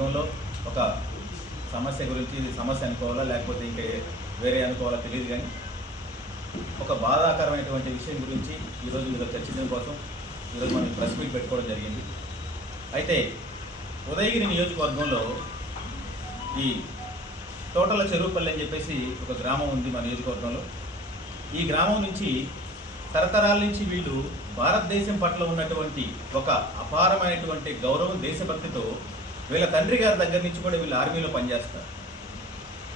నియోజకవర్గంలో ఒక సమస్య గురించి ఇది సమస్య అనుకోవాలా లేకపోతే ఇంకా వేరే అనుకోవాలా తెలియదు, కానీ ఒక బాధాకరమైనటువంటి విషయం గురించి ఈరోజు మీతో చర్చించడం కోసం ఈరోజు మనం ప్రెస్ మీట్ పెట్టుకోవడం జరిగింది. అయితే ఉదయగిరి నియోజకవర్గంలో ఈ తోటల చెరువుపల్లి అని చెప్పేసి ఒక గ్రామం ఉంది మా నియోజకవర్గంలో. ఈ గ్రామం నుంచి తరతరాల నుంచి వీళ్ళు భారతదేశం పట్ల ఉన్నటువంటి ఒక అపారమైనటువంటి గౌరవం, దేశభక్తితో వీళ్ళ తండ్రి గారి దగ్గర నుంచి కూడా వీళ్ళు ఆర్మీలో పనిచేస్తారు.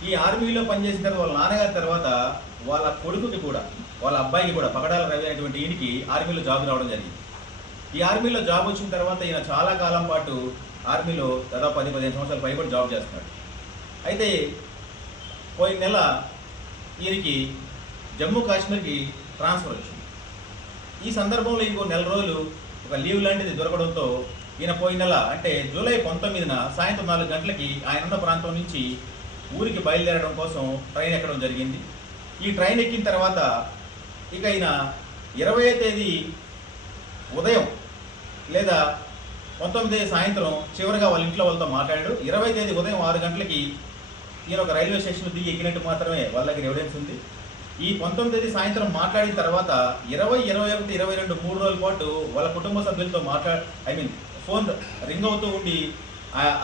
ఈ ఆర్మీలో పనిచేసిన తర్వాత వాళ్ళ నాన్నగారి తర్వాత వాళ్ళ కొడుకుకి కూడా, వాళ్ళ అబ్బాయికి కూడా, పగడాల రవి అనేటువంటి ఈయనకి ఆర్మీలో జాబ్ రావడం జరిగింది. ఈ ఆర్మీలో జాబ్ వచ్చిన తర్వాత ఈయన చాలా కాలం పాటు ఆర్మీలో దాదాపు 10-15 సంవత్సరాల పైబడి జాబ్ చేస్తున్నాడు. అయితే పోయిన నెల ఈయనకి జమ్మూ కాశ్మీర్కి ట్రాన్స్ఫర్ వచ్చింది. ఈ సందర్భంలో ఇంకో నెల రోజులు ఒక లీవ్ లాంటిది దొరకడంతో ఈయన పోయిన నెల అంటే జూలై 19న సాయంత్రం 4 గంటలకి ఆయన ఉన్న ప్రాంతం నుంచి ఊరికి బయలుదేరడం కోసం ట్రైన్ ఎక్కడం జరిగింది. ఈ ట్రైన్ ఎక్కిన తర్వాత ఇక ఈయన 20వ తేదీ ఉదయం లేదా 19 సాయంత్రం చివరిగా వాళ్ళ ఇంట్లో వాళ్ళతో మాట్లాడాడు. 20వ తేదీ ఉదయం 6 గంటలకి ఈయన ఒక రైల్వే స్టేషన్ దిగి ఎక్కినట్టు మాత్రమే వాళ్ళ దగ్గర ఎవిడెన్స్ ఉంది. ఈ 19వ తేదీ సాయంత్రం మాట్లాడిన తర్వాత 20, 21, 22 3 రోజుల పాటు వాళ్ళ కుటుంబ సభ్యులతో ఫోన్ రింగ్ అవుతూ ఉండి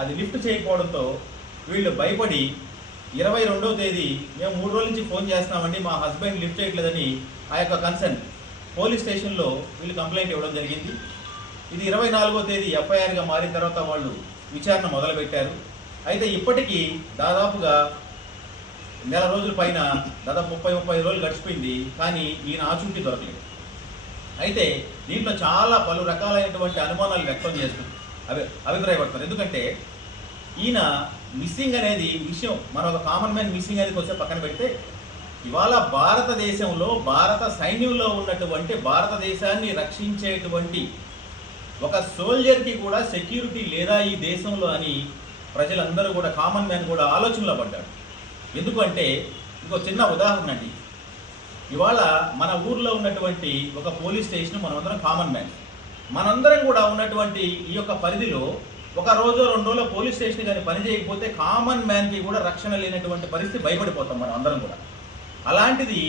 అది లిఫ్ట్ చేయకపోవడంతో వీళ్ళు భయపడి 22వ తేదీ మేము 3 రోజుల నుంచి ఫోన్ చేస్తున్నామండి, మా హస్బెండ్ లిఫ్ట్ చేయట్లేదని ఆ యొక్క కన్సర్న్ పోలీస్ స్టేషన్లో వీళ్ళు కంప్లైంట్ ఇవ్వడం జరిగింది. ఇది 24వ తేదీ ఎఫ్ఐఆర్గా మారిన తర్వాత వాళ్ళు విచారణ మొదలుపెట్టారు. అయితే ఇప్పటికీ దాదాపుగా నెల రోజుల పైన దాదాపు 30 రోజులు గడిచిపోయింది, కానీ ఈయన ఆచూకీ దొరకలేదు. అయితే దీంట్లో చాలా పలు రకాలైనటువంటి అనుమానాలు వ్యక్తం చేస్తుంది, అభిప్రాయపడుతున్నారు. ఎందుకంటే ఈయన మిస్సింగ్ అనేది విషయం మన ఒక కామన్ మ్యాన్ మిస్సింగ్ అనేది కొంచెం పక్కన పెడితే, ఇవాళ భారతదేశంలో భారత సైన్యంలో ఉన్నటువంటి భారతదేశాన్ని రక్షించేటువంటి ఒక సోల్జర్కి కూడా సెక్యూరిటీ లేదా ఈ దేశంలో అని ప్రజలందరూ కూడా, కామన్ మ్యాన్ కూడా ఆలోచనలో పడ్డాడు. ఎందుకంటే ఇంకో చిన్న ఉదాహరణ అండి, ఇవాళ మన ఊర్లో ఉన్నటువంటి ఒక పోలీస్ స్టేషన్ మనమందరం కామన్ మ్యాన్, మనందరం కూడా ఉన్నటువంటి ఈ యొక్క పరిధిలో ఒక రోజు 2 రోజుల పోలీస్ స్టేషన్ కానీ పని చేయకపోతే కామన్ మ్యాన్కి కూడా రక్షణ లేనటువంటి పరిస్థితి భయపడిపోతాం మనం అందరం కూడా. అలాంటిది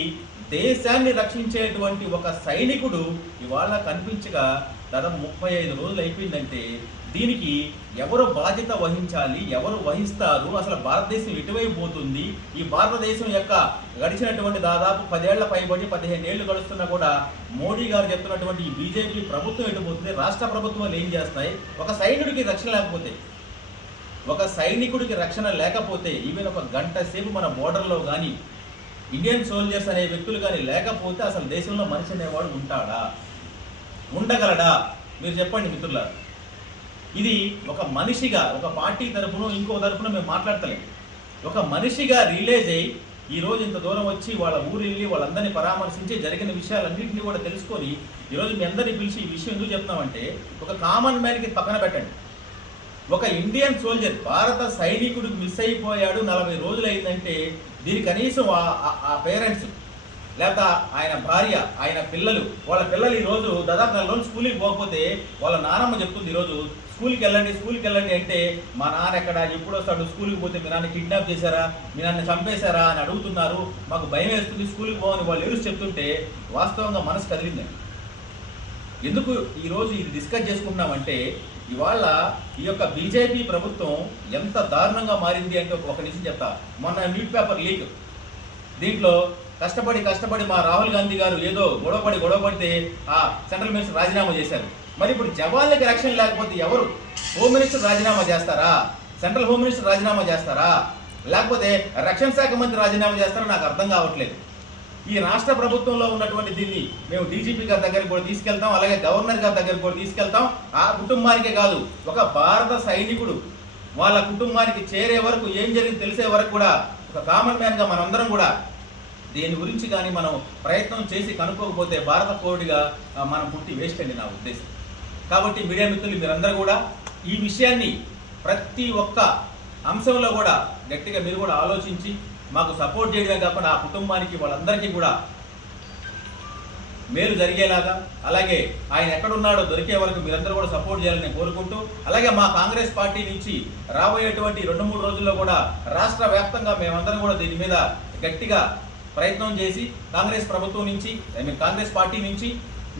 దేశాన్ని రక్షించేటువంటి ఒక సైనికుడు ఇవాళ కనిపించగా దాదాపు 35 రోజులు అయిపోయిందంటే దీనికి ఎవరు బాధ్యత వహించాలి, ఎవరు వహిస్తారు, అసలు భారతదేశం ఎటువైపు పోతుంది, ఈ భారతదేశం యొక్క గడిచినటువంటి దాదాపు 10 ఏళ్ల పైబడి 15 ఏళ్ళు గడుస్తున్నా కూడా మోడీ గారు చెప్తున్నటువంటి ఈ బీజేపీ ప్రభుత్వం ఎటుపోతుంది, రాష్ట్ర ప్రభుత్వాలు ఏం చేస్తున్నాయి, ఒక సైనికుడికి రక్షణ లేకపోతే, ఒక సైనికుడికి రక్షణ లేకపోతే ఈవెన్ ఒక గంట సేపు మన బోర్డర్లో కానీ ఇండియన్ సోల్జర్స్ అనే వ్యక్తులు కానీ లేకపోతే అసలు దేశంలో మనిషి అనేవాడు ఉంటాడా, ఉండగలడా? మీరు చెప్పండి మిత్రులారా. ఇది ఒక మనిషిగా, ఒక పార్టీ తరపున ఇంకో తరపున మేము మాట్లాడతలేము, ఒక మనిషిగా రిలీజ్ అయ్యి ఈరోజు ఇంత దూరం వచ్చి వాళ్ళ ఊరు వెళ్ళి వాళ్ళందరినీ పరామర్శించి జరిగిన విషయాలన్నింటినీ కూడా తెలుసుకొని ఈరోజు మీ అందరినీ పిలిచి ఈ విషయం ఎందుకు చెప్తామంటే, ఒక కామన్ మ్యాన్కి పక్కన పెట్టండి, ఒక ఇండియన్ సోల్జర్ భారత సైనికుడు మిస్ అయిపోయాడు 40 రోజులు అయిందంటే దీని కనీసం ఆ పేరెంట్స్ లేకపోతే ఆయన భార్య, ఆయన పిల్లలు, వాళ్ళ పిల్లలు ఈరోజు దాదాపు 4 రోజులు స్కూల్కి పోకపోతే వాళ్ళ నాన్నమ్మ చెప్తుంది ఈరోజు స్కూల్కి వెళ్ళండి అంటే మా నాన్న ఎక్కడ, ఎప్పుడు వస్తాడు, స్కూల్కి పోతే మీ నాన్న కిడ్నాప్ చేశారా, మీ నాన్న చంపేశారా అని అడుగుతున్నారు, మాకు భయం వేస్తుంది, స్కూల్కి పోవని వాళ్ళు ఏడుస్తూ చెప్తుంటే వాస్తవంగా మనసు కదిలిందండి. ఎందుకు ఈరోజు ఇది డిస్కస్ చేసుకుంటున్నామంటే ఇవాళ ఈ యొక్క బీజేపీ ప్రభుత్వం ఎంత దారుణంగా మారింది అంటే ఒక నిమిషం చెప్తా. మొన్న న్యూస్ పేపర్ లీక్, దీంట్లో కష్టపడి మా రాహుల్ గాంధీ గారు ఏదో గొడవపడితే ఆ సెంట్రల్ మినిస్టర్ రాజీనామా చేశారు. మరి ఇప్పుడు జవాన్లకి రక్షణ లేకపోతే ఎవరు? హోమ్ మినిస్టర్ రాజీనామా చేస్తారా, సెంట్రల్ హోమ్ మినిస్టర్ రాజీనామా చేస్తారా, లేకపోతే రక్షణ శాఖ మంత్రి రాజీనామా చేస్తారా? నాకు అర్థం కావట్లేదు. ఈ రాష్ట్ర ప్రభుత్వంలో ఉన్నటువంటి దీన్ని మేము డీజీపీ గారి దగ్గరికి కూడా తీసుకెళ్తాం, అలాగే గవర్నర్ గారి దగ్గరికి కూడా తీసుకెళ్తాం. ఆ కుటుంబానికే కాదు, ఒక భారత సైనికుడు వాళ్ళ కుటుంబానికి చేరే వరకు ఏం జరిగింది తెలిసే వరకు కూడా ఒక కామన్ మ్యాన్గా మనందరం కూడా దీని గురించి కానీ మనం ప్రయత్నం చేసి కనుక్కోకపోతే భారత పౌరుడిగా మనం పుట్టి వేస్ట్ అండి నా ఉద్దేశం. కాబట్టి మీడియా మిత్రులు మీరందరూ కూడా ఈ విషయాన్ని ప్రతి ఒక్క అంశంలో కూడా గట్టిగా మీరు కూడా ఆలోచించి మాకు సపోర్ట్ చేయడమే కాకుండా ఆ కుటుంబానికి వాళ్ళందరికీ కూడా మేలు జరిగేలాగా, అలాగే ఆయన ఎక్కడున్నాడో దొరికే వరకు మీరందరూ కూడా సపోర్ట్ చేయాలని నేను కోరుకుంటూ, అలాగే మా కాంగ్రెస్ పార్టీ నుంచి రాబోయేటువంటి 2-3 రోజుల్లో కూడా రాష్ట్ర వ్యాప్తంగా మేమందరం కూడా దీని మీద గట్టిగా ప్రయత్నం చేసి కాంగ్రెస్ ప్రభుత్వం నుంచి కాంగ్రెస్ పార్టీ నుంచి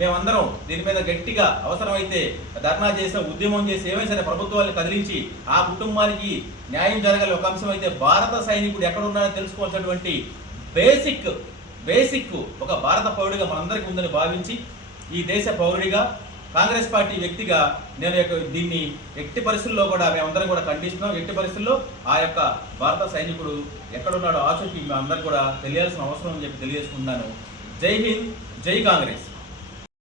మేమందరం దీని మీద గట్టిగా అవసరమైతే ధర్నా చేసే ఉద్యమం చేసి ఏమైనా సరే ప్రభుత్వాన్ని కదిలించి ఆ కుటుంబానికి న్యాయం జరగాలి. ఒక అంశం అయితే భారత సైనికుడు ఎక్కడున్నాడో తెలుసుకోవాల్సినటువంటి బేసిక్ ఒక భారత పౌరుడిగా మనందరికీ ఉందని భావించి ఈ దేశ పౌరుడిగా కాంగ్రెస్ పార్టీ వ్యక్తిగా నేను దీన్ని ఎట్టి పరిస్థితుల్లో కూడా మేమందరం కూడా ఖండిస్తున్నాం. ఎట్టి పరిస్థితుల్లో ఆ యొక్క భారత సైనికుడు ఎక్కడున్నాడో ఆచూకీ మేమందరం కూడా తెలియాల్సిన అవసరం అని చెప్పి తెలియజేసుకుంటున్నాను. జై హింద్, జై కాంగ్రెస్.